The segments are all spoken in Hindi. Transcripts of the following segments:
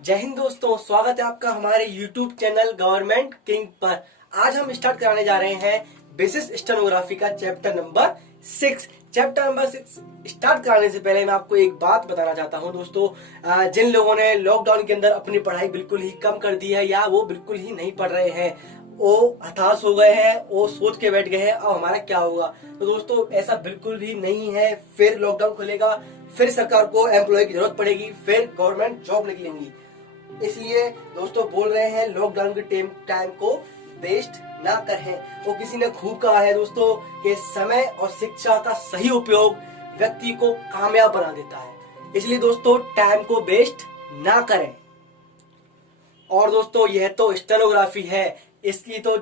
जय हिंद दोस्तों, स्वागत है आपका हमारे YouTube चैनल गवर्नमेंट किंग पर। आज हम स्टार्ट कराने जा रहे हैं बेसिक स्टेनोग्राफी का chapter number 6। Chapter number 6 start कराने से पहले मैं आपको एक बात बताना चाहता हूं दोस्तों। जिन लोगों ने लॉकडाउन के अंदर अपनी पढ़ाई बिल्कुल ही कम कर दी है या वो बिल्कुल ही नहीं पढ़ रहे हैं, वो हताश हो गए हैं, वो सोच के बैठ गए हैं अब हमारा क्या होगा। तो दोस्तों ऐसा बिल्कुल भी नहीं है। फिर लॉकडाउन खुलेगा, फिर सरकार को एम्प्लॉय की जरूरत पड़ेगी, फिर गवर्नमेंट जॉब निकलेंगी। इसलिए दोस्तों बोल रहे हैं लॉकडाउन के टाइम को वेस्ट ना करें। वो किसी ने खूब कहा है दोस्तों कि समय और शिक्षा का सही उपयोग व्यक्ति को कामयाब बना देता है। इसलिए दोस्तों टाइम को वेस्ट ना करें। और दोस्तों यह तो स्टेनोग्राफी है, इसकी तो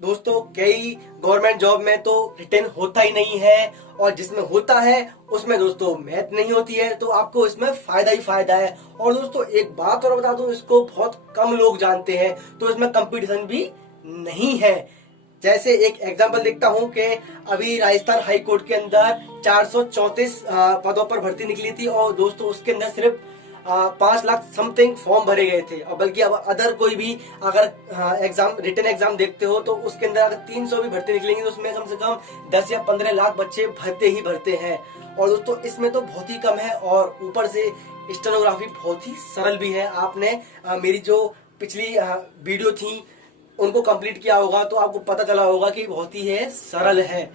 दोस्तों कई गवर्नमेंट जॉब में तो रिटन होता ही नहीं है, और जिसमें होता है उसमें दोस्तों मैथ नहीं होती है, तो आपको इसमें फायदा ही फायदा है। और दोस्तों एक बात और बता दूं, इसको बहुत कम लोग जानते हैं, तो इसमें कंपटीशन भी नहीं है। जैसे एक एग्जांपल देखता हूं कि अभी राजस्थान हाई कोर्ट के अंदर 434 पदों पर भर्ती निकली थी, और दोस्तों उसके अंदर सिर्फ 5 लाख समथिंग फॉर्म भरे गए थे। और बल्कि अब अदर कोई भी अगर एग्जाम रिटन एग्जाम देखते हो तो उसके अंदर अगर 300 भी भर्ती निकलेंगी तो उसमें कम से कम 10 या 15 लाख बच्चे भरते ही भरते हैं। और दोस्तों इसमें तो बहुत ही कम है, और ऊपर से स्टेनोग्राफी बहुत ही सरल भी है। आपने मेरी जो पिछली वीडियो थी उनको कंप्लीट किया होगा तो आपको पता चला होगा कि बहुत ही है सरल है।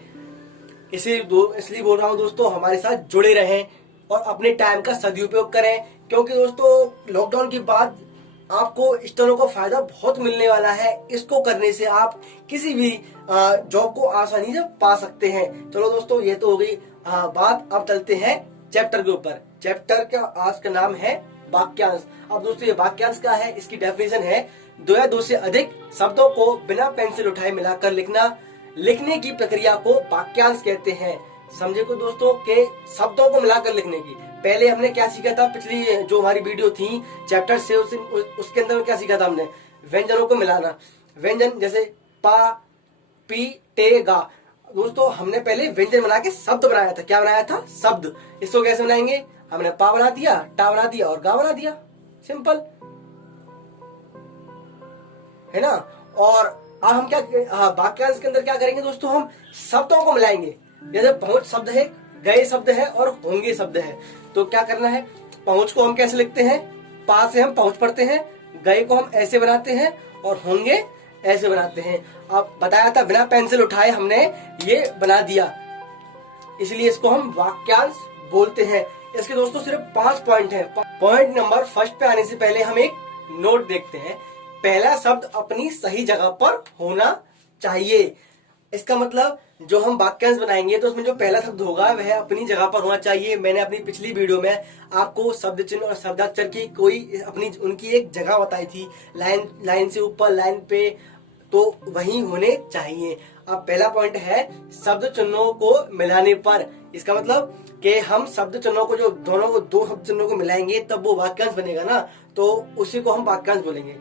इसलिए बोल रहा हूँ दोस्तों, हमारे साथ जुड़े रहें और अपने टाइम का सदुपयोग करें, क्योंकि दोस्तों लॉकडाउन के बाद आपको स्टेनो का फायदा बहुत मिलने वाला है। इसको करने से आप किसी भी जॉब को आसानी से पा सकते हैं। चलो दोस्तों ये तो हो गई बात। अब चलते हैं चैप्टर के ऊपर। चैप्टर का आज का नाम है वाक्यांश। अब दोस्तों ये वाक्यांश क्या है, इसकी डेफिनेशन है 2 या 2 से अधिक शब्दों को बिना पेंसिल उठाए मिलाकर लिखना। लिखने की प्रक्रिया को वाक्यांश कहते हैं। समझे को दोस्तों के शब्दों को मिलाकर लिखने की। पहले हमने क्या सीखा था, पिछली जो हमारी वीडियो थी चैप्टर से उसके अंदर क्या सीखा था हमने, व्यंजनों को मिलाना। व्यंजन जैसे पा, पी, टे, गा। दोस्तों हमने पहले व्यंजन बना के शब्द बनाया था। क्या बनाया था? शब्द। इसको कैसे बनाएंगे? हमने पा बना दिया, टा बना दिया और गा बना दिया। सिंपल है ना। और अब हम क्या वाक्यांश के अंदर क्या करेंगे दोस्तों, हम शब्दों को मिलाएंगे। जैसे पहुंच शब्द है, गए शब्द है और होंगे शब्द है। तो क्या करना है, पहुंच को हम कैसे लिखते हैं, पा से हम पहुंच पढ़ते हैं, गए को हम ऐसे बनाते हैं और होंगे ऐसे बनाते हैं। अब बताया था बिना पेंसिल उठाए हमने ये बना दिया, इसलिए इसको हम वाक्यांश बोलते हैं। इसके दोस्तों सिर्फ 5 पॉइंट हैं। पॉइंट नंबर फर्स्ट पे आने से पहले हम एक नोट देखते हैं। पहला शब्द अपनी सही जगह पर होना चाहिए। इसका मतलब जो हम वाक्यांश बनाएंगे तो उसमें जो पहला शब्द होगा वह अपनी जगह पर होना चाहिए। मैंने अपनी पिछली वीडियो में आपको शब्द चिन्ह और शब्दाक्षर की कोई अपनी उनकी एक जगह बताई थी, लाइन से ऊपर, लाइन पे, तो वही होने चाहिए। अब पहला पॉइंट है शब्द चिन्हों को मिलाने पर। इसका मतलब कि हम शब्द चिन्हों को, जो दोनों को, 2 शब्द चिन्हों को मिलाएंगे तब वो वाक्यांश बनेगा ना, तो उसी को हम वाक्यांश बोलेंगे।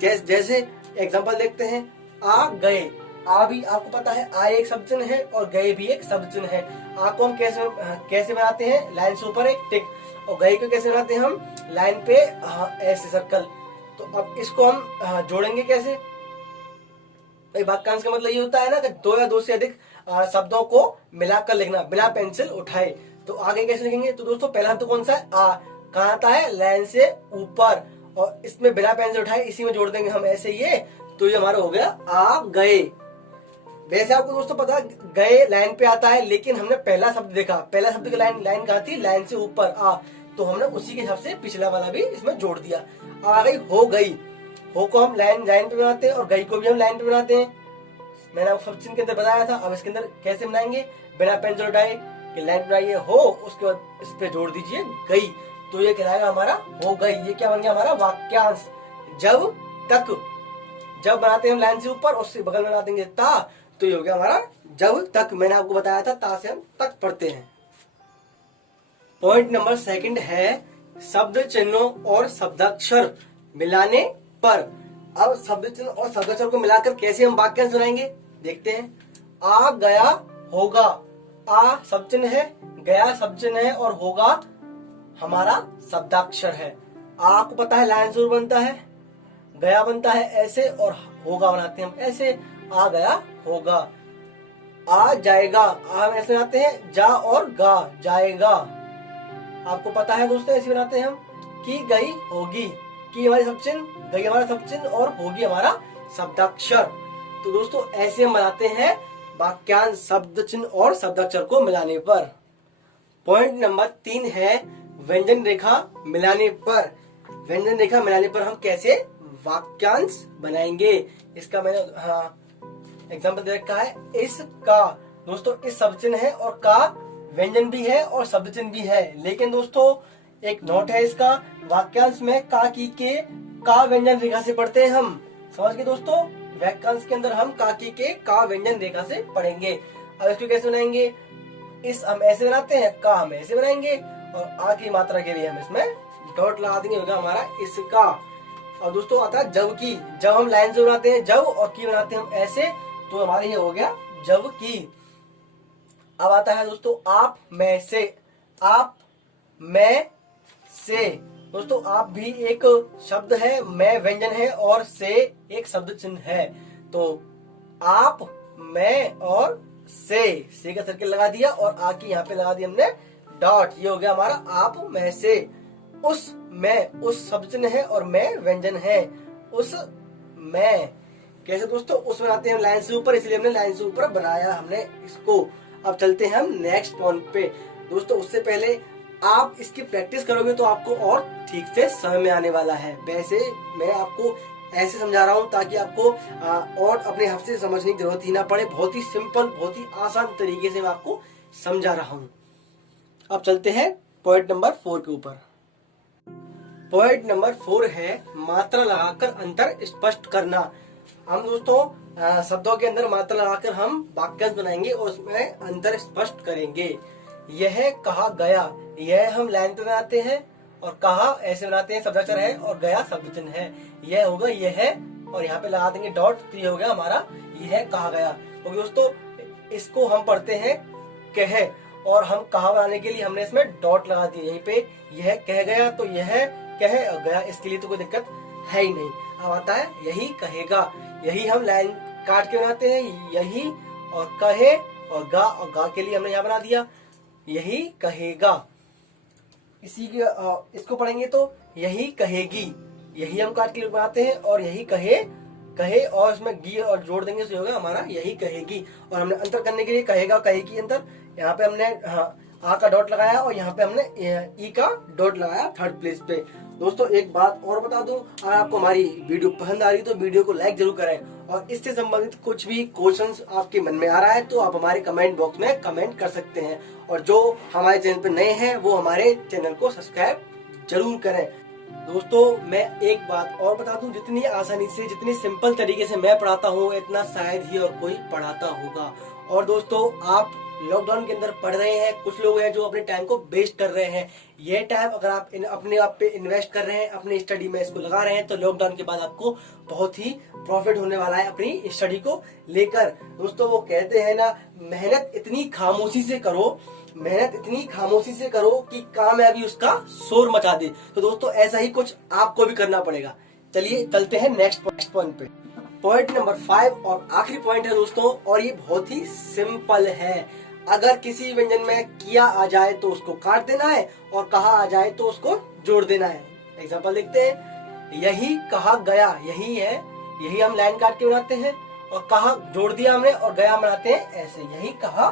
जैसे एग्जांपल देखते हैं, आ गए। आ भी आपको पता है, आ एक शब्द चिन्ह है और गए भी एक शब्द चिन्ह है। आ को हम कैसे बनाते हैं, लाइन से ऊपर एक टिक, और गए को कैसे बनाते हैं हम, लाइन पे ऐसे सर्कल। तो अब इसको हम जोड़ेंगे कैसे। वाक्यांश का मतलब ये होता है ना कि 2 या 2 से अधिक शब्दों को मिलाकर लिखना बिना पेंसिल उठाए। तो आगे कैसे लिखेंगे, तो दोस्तों पहला तो कौन सा है, आ। कहाँ आता है, लाइन से ऊपर, और इसमें बिना पेंसिल उठाए इसी में जोड़ देंगे हम ऐसे ये, तो ये हमारा हो गया आ गए। वैसे आपको दोस्तों पता, गए लाइन पे आता है, लेकिन हमने पहला शब्द देखा, पहला शब्द की लाइन कहाँ थी, लाइन से ऊपर आ, तो हमने उसी के हिसाब से पिछला वाला भी इसमें जोड़ दिया। आ गई, हो गई। हो को हम लाइन पे बनाते हैं और गई को भी हम लाइन पे बनाते हैं। मैंने आपको शब्द चिन्ह के अंदर बताया था। अब इसके अंदर कैसे बनाएंगे, बिना पेंसिल उठाए कि लाइन बनाइए हो, उसके बाद इस पे जोड़ दीजिए गई, तो ये कहलाएगा हमारा हो गई। ये क्या बन गया हमारा वाक्यांश। जब तक, जब बनाते हैं हम लाइन से ऊपर, उससे बगल में बना देंगे ता, तो ये हो गया हमारा जब तक। मैंने आपको बताया था ता से हम तक पढ़ते हैं। पॉइंट नंबर 2 है शब्द चिन्हों और शब्दाक्षर मिलाने पर। अब शब्द चिन्ह और शब्दाक्षर को मिलाकर कैसे हम वाक्यांश बनाएंगे देखते हैं। आ गया होगा। आ शब्द चिन्ह है, गया शब्द चिन्ह है और होगा हमारा शब्दाक्षर है। आ को पता है लाइन से बनता है, गया बनता है ऐसे, और होगा बनाते हैं हम ऐसे, आ गया होगा। आ जाएगा, आ हम ऐसे बनाते हैं, जा और गा जाएगा। आपको पता है दोस्तों ऐसे बनाते हैं हम। की गई होगी, की हमारी शब्द चिन्ह, गई हमारा शब्द चिन्ह और होगी हमारा शब्दाक्षर। तो दोस्तों ऐसे हम बनाते हैं वाक्यांश शब्द चिन्ह और शब्दाक्षर को मिलाने पर। पॉइंट नंबर 3 है व्यंजन रेखा मिलाने पर। व्यंजन रेखा मिलाने पर हम कैसे वाक्यांश बनाएंगे, इसका मैंने एग्जाम्पल दे रखा है। इसका दोस्तों इस शब्द चिन्ह है और का व्यंजन भी है और शब्द चिन्ह भी है, लेकिन दोस्तों एक नोट है इसका, वाक्यांश में का की के का व्यंजन रेखा से पढ़ते हैं हम। समझ गए दोस्तों, वाक्यांश के अंदर हम का की के का व्यंजन रेखा से पढ़ेंगे। अब इसको कैसे बनाएंगे, इस हम ऐसे बनाते हैं, का हम ऐसे बनाएंगे, और आ की मात्रा के लिए हम इसमें डॉट लगा देंगे, होगा हमारा इसका। और दोस्तों आता है जब की, जब हम लाइन से बनाते हैं जब, और की बनाते हैं हम ऐसे, तो हमारे ये हो गया जब की। अब आता है दोस्तों आप में से, आप में से। दोस्तों आप भी एक शब्द है, मैं व्यंजन है और से एक शब्द चिन्ह है। तो आप में और से का सर्किल लगा दिया और आ की यहाँ पे लगा दी हमने डॉट, ये हो गया हमारा आप में से। उस में, उस शब्द चिन्ह है और मैं व्यंजन है, उस में। कैसे दोस्तों, उस बनाते हैं हम लाइन से ऊपर, इसलिए हमने लाइन से ऊपर बनाया हमने इसको। अब चलते हैं हम नेक्स्ट पॉइंट पे। दोस्तों उससे पहले आप इसकी प्रैक्टिस करोगे तो आपको और ठीक से समझ में आने वाला है। वैसे मैं आपको ऐसे समझा रहा हूँ ताकि आपको और अपने हाथ से समझने की जरूरत ही ना पड़े। बहुत ही सिंपल, बहुत ही आसान तरीके से मैं आपको समझा रहा हूँ। अब चलते हैं पॉइंट नंबर 4 के ऊपर। पॉइंट नंबर 4 है मात्रा लगाकर अंतर स्पष्ट करना। हम दोस्तों शब्दों के अंदर मात्रा लगाकर हम वाक्यांश बनाएंगे और उसमें अंतर स्पष्ट करेंगे। यह कहा गया, यह हम लाइन पे बनाते हैं, और कहा ऐसे बनाते हैं, शब्दाक्षर है, और गया शब्द चिन्ह है। यह होगा यह, और यहाँ पे लगा देंगे डॉट, तो ये हो गया हमारा यह कहा गया। तो दोस्तों इसको हम पढ़ते हैं कह, और हम कहा बनाने के लिए हमने इसमें डॉट लगा दिया यहीं पे। यह कह गया, तो यह कह गया, इसके लिए तो कोई दिक्कत है ही नहीं। अब आता है यही कहेगा, यही हम लाइन काट के बनाते हैं, यही और कहे और गा के लिए हमने यहाँ बना दिया यही कहेगा। इसी के इसको पढ़ेंगे तो यही कहेगी, यही हम काट के बनाते हैं, और यही कहे, कहे और इसमें गी और जोड़ देंगे तो होगा हमारा यही कहेगी। और हमने अंतर करने के लिए कहेगा कहेगी अंतर, यहाँ पे हमने आ का डॉट लगाया और यहाँ पे हमने ई का डॉट लगाया थर्ड प्लेस पे। दोस्तों एक बात और बता दूं, अगर आपको हमारी वीडियो पसंद आ रही तो वीडियो को लाइक जरूर करें, और इससे संबंधित कुछ भी क्वेश्चंस आपके मन में आ रहा है तो आप हमारे कमेंट बॉक्स में कमेंट कर सकते हैं। और जो हमारे चैनल पे नए हैं वो हमारे चैनल को सब्सक्राइब जरूर करें। दोस्तों मैं एक बात और बता दूं, जितनी आसानी से, जितनी सिंपल तरीके से मैं पढ़ाता हूँ इतना शायद ही और कोई पढ़ाता होगा। और दोस्तों आप लॉकडाउन के अंदर पढ़ रहे हैं, कुछ लोग हैं जो अपने टाइम को वेस्ट कर रहे हैं। ये टाइम अगर आप अपने आप पे इन्वेस्ट कर रहे हैं, अपनी स्टडी में इसको लगा रहे हैं, तो लॉकडाउन के बाद आपको बहुत ही प्रॉफिट होने वाला है अपनी स्टडी को लेकर। दोस्तों वो कहते हैं ना, मेहनत इतनी खामोशी से करो, मेहनत इतनी खामोशी से करो कि कामयाबी उसका शोर मचा दे। तो दोस्तों ऐसा ही कुछ आपको भी करना पड़ेगा। चलिए चलते हैं नेक्स्ट पॉइंट पे। पॉइंट नंबर 5 और आखिरी पॉइंट है दोस्तों, और ये बहुत ही सिंपल है। अगर किसी व्यंजन में किया आ जाए तो उसको काट देना है, और कहा आ जाए तो उसको जोड़ देना है। एग्जांपल देखते हैं, यही कहा गया, यही है, यही हम लाइन काट के बनाते हैं, और कहा जोड़ दिया हमने, और गया बनाते हैं ऐसे, यही कहा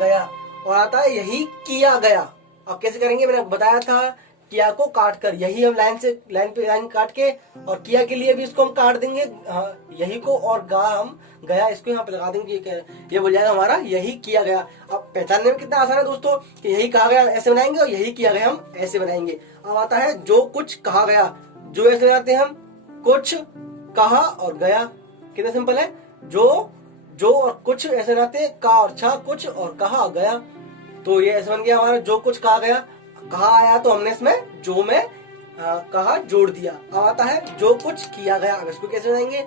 गया। और आता है यही किया गया। अब कैसे करेंगे, मैंने बताया था, किया को काट कर, यही हम लाइन पे लाइन काट के, और किया के लिए भी इसको हम काट देंगे यही को, और हम गया इसको यहाँ पे लगा देंगे, ये बोल जाएगा हमारा यही किया गया। अब पहचानने में कितना आसान है दोस्तों, कि यही कहा गया ऐसे बनाएंगे और यही किया गया हम ऐसे बनाएंगे। अब आता है जो कुछ कहा गया, जो ऐसे बनाते हैं हम, कुछ कहा और गया, कितना सिंपल है। जो और कुछ ऐसे बनाते हैं, का और छा, कुछ और कहा गया, तो ये ऐसे बन गया हमारा जो कुछ कहा गया। कहा आया तो हमने इसमें जो में कहा जोड़ दिया। अब आता है जो कुछ किया गया। अब इसको कैसे बनाएंगे,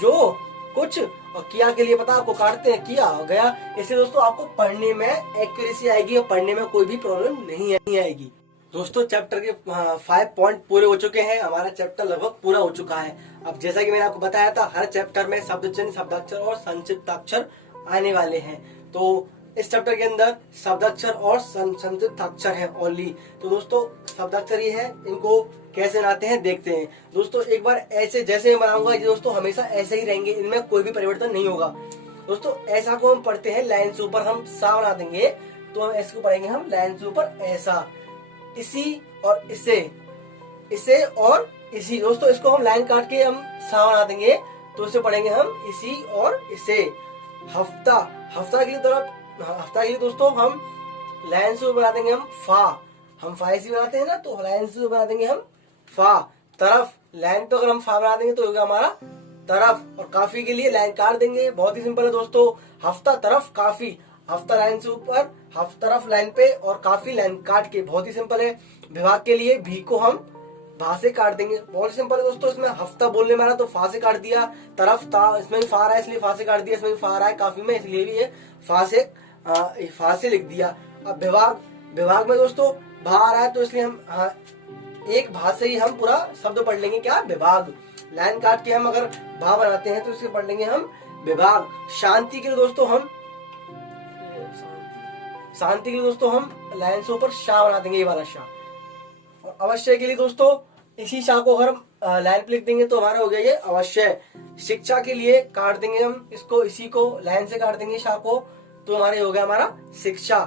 जो कुछ और किया के लिए पता आपको काटते हैं, किया हो गया। इससे दोस्तों आपको पढ़ने में एक्यूरेसी आएगी और पढ़ने में कोई भी प्रॉब्लम नहीं आएगी। दोस्तों चैप्टर के 5 पॉइंट पूरे हो चुके हैं। हमारा चैप्टर लगभग पूरा हो चुका है। अब जैसा कि मैंने आपको बताया था, हर चैप्टर में शब्द चिन्ह, शब्दाक्षर और संक्षिप्ताक्षर आने वाले हैं। तो इस चैप्टर के अंदर शब्दाक्षर और संक्षिप्ताक्षर है ओनली। तो दोस्तों शब्दाक्षर ये है, इनको कैसे बनाते हैं देखते हैं। दोस्तों एक बार ऐसे जैसे मैं बनाऊंगा, दोस्तों हमेशा ऐसे ही रहेंगे, इनमें कोई भी परिवर्तन नहीं होगा। दोस्तों ऐसा को हम पढ़ते हैं, लाइन से ऊपर हम सा बना देंगे, तो हम ऐसे को पढ़ेंगे हम लाइन से ऊपर ऐसा, इसी और इसे, इसे और इसी। दोस्तों इसको हम लाइन काट के हम सा बना देंगे, तो इसे पढ़ेंगे हम इसी और इसे। हफ्ता, हफ्ता के लिए तरफ, हफ्ता के लिए दोस्तों हम लाइन से बना देंगे हम फा। हम फा ऐसी बनाते हैं ना, तो लाइन से बना देंगे हम फा। तरफ, लाइन पे अगर हम फा बना देंगे तो होगा हमारा तरफ। और काफी के लिए लाइन काट देंगे, बहुत ही सिंपल है दोस्तों। हफ्ता तरफ काफी, हफ्ता लाइन से ऊपर, हफ्ता तरफ लाइन पे और काफी लाइन काट के, बहुत ही सिंपल है। विभाग के लिए भी को हम भा से काट देंगे, बहुत ही सिंपल है दोस्तों। इसमें हफ्ता बोलने में आ रहा तो फा से काट दिया, तरफ था इसमें भी फा रहा है इसलिए फा से काट दिया, इसमें भी फा रहा है काफी में इसलिए भी ये फा से लिख दिया। अब विभाग, विभाग में दोस्तों भा आ रहा है तो इसलिए हम एक भा से ही हम पूरा शब्द पढ़ लेंगे, क्या, विभाग। लाइन काट के हम अगर भा बनाते हैं तो इसे पढ़ लेंगे हम विभाग। शांति के लिए दोस्तों हम, शांति के लिए दोस्तों हम लाइन से ऊपर शाह बना देंगे, ये वाला शाह। और अवश्य के लिए दोस्तों इसी शाह को अगर हम लाइन पे लिख देंगे तो हमारा हो गया ये अवश्य। शिक्षा के लिए काट देंगे हम इसको, इसी को लाइन से काट देंगे शाह को, तो हमारे हो गया हमारा शिक्षा।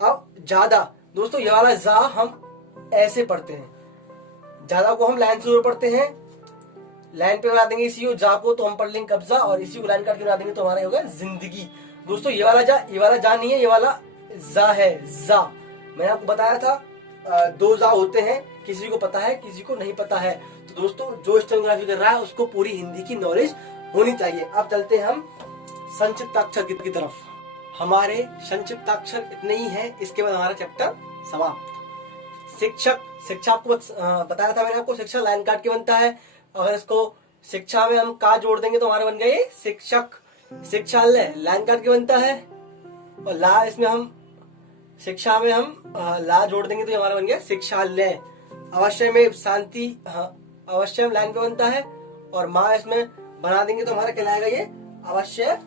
अब ज्यादा दोस्तों, ये वाला जा हम ऐसे पढ़ते हैं, ज्यादा को हम लाइन से ऊपर पढ़ते हैं, लाइन पे बना देंगे इसी को जा को, तो हम पढ़ लेंगे कब्जा, और इसी को लाइन काट के बना देंगे तो हमारा होगा जिंदगी। दोस्तों ये वाला जा नहीं है, ये वाला जा है, जा। मैंने आपको बताया था 2 जा होते हैं, किसी को पता है किसी को नहीं पता है। तो दोस्तों जो स्टेनोग्राफी कर रहा है उसको पूरी हिंदी की नॉलेज होनी चाहिए। अब चलते हैं हम संक्षिप्ताक्षर की तरफ। हमारे संक्षिप्ताक्षर इतने ही है, इसके बाद हमारा चैप्टर समाप्त। शिक्षक, शिक्षा आपको बताया था मैंने आपको, शिक्षा लाइन काट के बनता है। अगर इसको शिक्षा में हम का जोड़ देंगे तो हमारा बन गया ये शिक्षक। शिक्षालय लाइन काट के बनता है, और ला इसमें हम शिक्षा में हम ला जोड़ देंगे तो हमारा बन गया शिक्षालय। अवश्य में शांति, अवश्य में लाइन पे बनता है, और माँ इसमें बना देंगे तो हमारा कहलाएगा ये अवश्य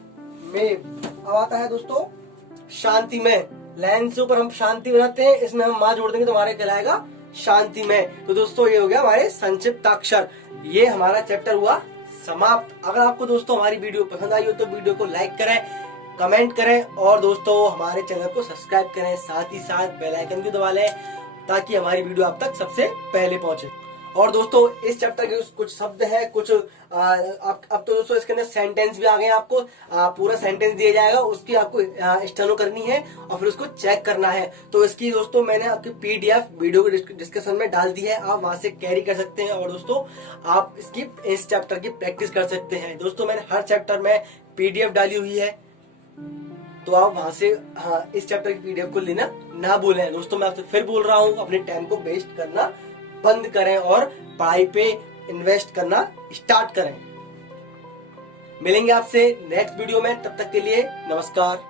में। अब आता है दोस्तों शांति में, लाइन से ऊपर हम शांति बनाते हैं, इसमें हम माँ जोड़ देंगे तो हमारे कहलाएगा शांति में। तो दोस्तों ये हो गया हमारे संक्षिप्ताक्षर। ये हमारा चैप्टर हुआ समाप्त। अगर आपको दोस्तों हमारी वीडियो पसंद आई हो तो वीडियो को लाइक करें, कमेंट करें, और दोस्तों हमारे चैनल को सब्सक्राइब करें, साथ ही साथ बेल आइकन भी दबा लें ताकि हमारी वीडियो आप तक सबसे पहले पहुंचे। और दोस्तों इस चैप्टर के कुछ शब्द हैं, कुछ अब तो दोस्तों इसके अंदर सेंटेंस भी आ गए हैं। आपको पूरा सेंटेंस दिया जाएगा, उसकी आपको स्टेनो करनी है और फिर उसको चेक करना है। तो इसकी दोस्तों मैंने आपकी PDF वीडियो के डिस्क्रिप्शन में डाल दी है, आप वहां से कैरी कर सकते हैं, और दोस्तों आप इस चैप्टर की प्रैक्टिस कर सकते हैं। दोस्तों मैंने हर चैप्टर में PDF डाली हुई है, तो आप वहां से इस चैप्टर की PDF को लेना ना भूलें। दोस्तों मैं आपसे फिर बोल रहा हूँ, अपने टाइम को वेस्ट करना बंद करें और पढ़ाई पे इन्वेस्ट करना स्टार्ट करें। मिलेंगे आपसे नेक्स्ट वीडियो में, तब तक के लिए नमस्कार।